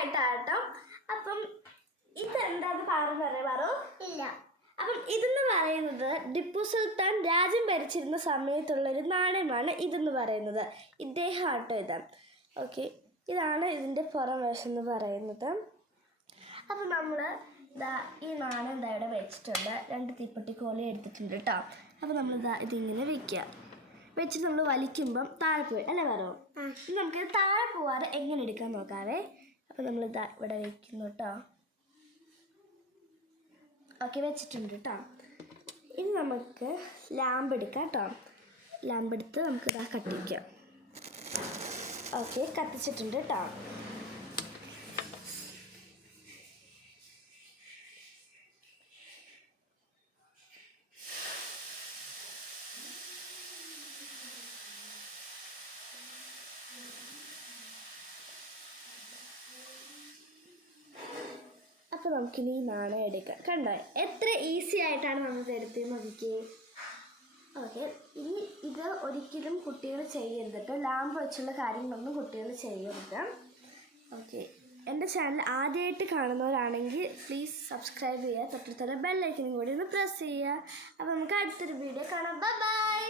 ആയിട്ടാട്ടോ. അപ്പം ഇതെന്താന്ന് പറ ഇല്ല. അപ്പം ഇതെന്ന് പറയുന്നത് ടിപ്പു സുൽത്താൻ രാജ്യം ഭരിച്ചിരുന്ന സമയത്തുള്ളൊരു നാണയമാണ് ഇതെന്ന് പറയുന്നത്. ഇദ്ദേഹം ആട്ടോ ഇത്. ഓക്കെ, ഇതാണ് ഇതിൻ്റെ പുറം വശം എന്ന് പറയുന്നത്. അപ്പം നമ്മൾ ഈ നാണയം ഇവിടെ വെച്ചിട്ടുണ്ട്. 2 തീപ്പെട്ടിക്കോല എടുത്തിട്ടുണ്ട് കേട്ടോ. അപ്പോൾ നമ്മൾ ഇതിങ്ങനെ വെച്ചിട്ട് നമ്മൾ വലിക്കുമ്പം താഴെ പോയി അല്ലേ പറയും. നമുക്ക് താഴെ പോവാതെ എങ്ങനെ എടുക്കാൻ നോക്കാവേ. അപ്പോൾ നമ്മൾ ഇവിടെ വയ്ക്കുന്നു കേട്ടോ. ഓക്കെ, വെച്ചിട്ടുണ്ട് കേട്ടോ. ഇനി നമുക്ക് ലാമ്പ് എടുക്കാം കേട്ടോ. ലാമ്പ് എടുത്ത് നമുക്ക് കത്തിക്കാം. ഓക്കെ, കത്തിച്ചിട്ടുണ്ട് കേട്ടോ. അപ്പോൾ നമുക്കിനി ഈ നാണയം എടുക്കാം. കണ്ടോ എത്ര ഈസി ആയിട്ടാണ് നമ്മൾ എടുത്തത് നോക്കിക്കേ. ഓക്കെ, ഇനി ഇത് ഒരിക്കലും കുട്ടികൾ ചെയ്യരുത് കേട്ടോ. ലാമ്പ് വെച്ചുള്ള കാര്യങ്ങളൊന്നും കുട്ടികൾ ചെയ്യരുത്. ഓക്കെ, എൻ്റെ ചാനൽ ആദ്യമായിട്ട് കാണുന്നവരാണെങ്കിൽ പ്ലീസ് സബ്സ്ക്രൈബ് ചെയ്യുക. തൊട്ടടുത്തുള്ള ബെല്ലൈക്കനും കൂടി ഒന്ന് പ്രസ് ചെയ്യുക. അപ്പോൾ നമുക്ക് അടുത്തൊരു വീഡിയോ കാണാം. ബൈ.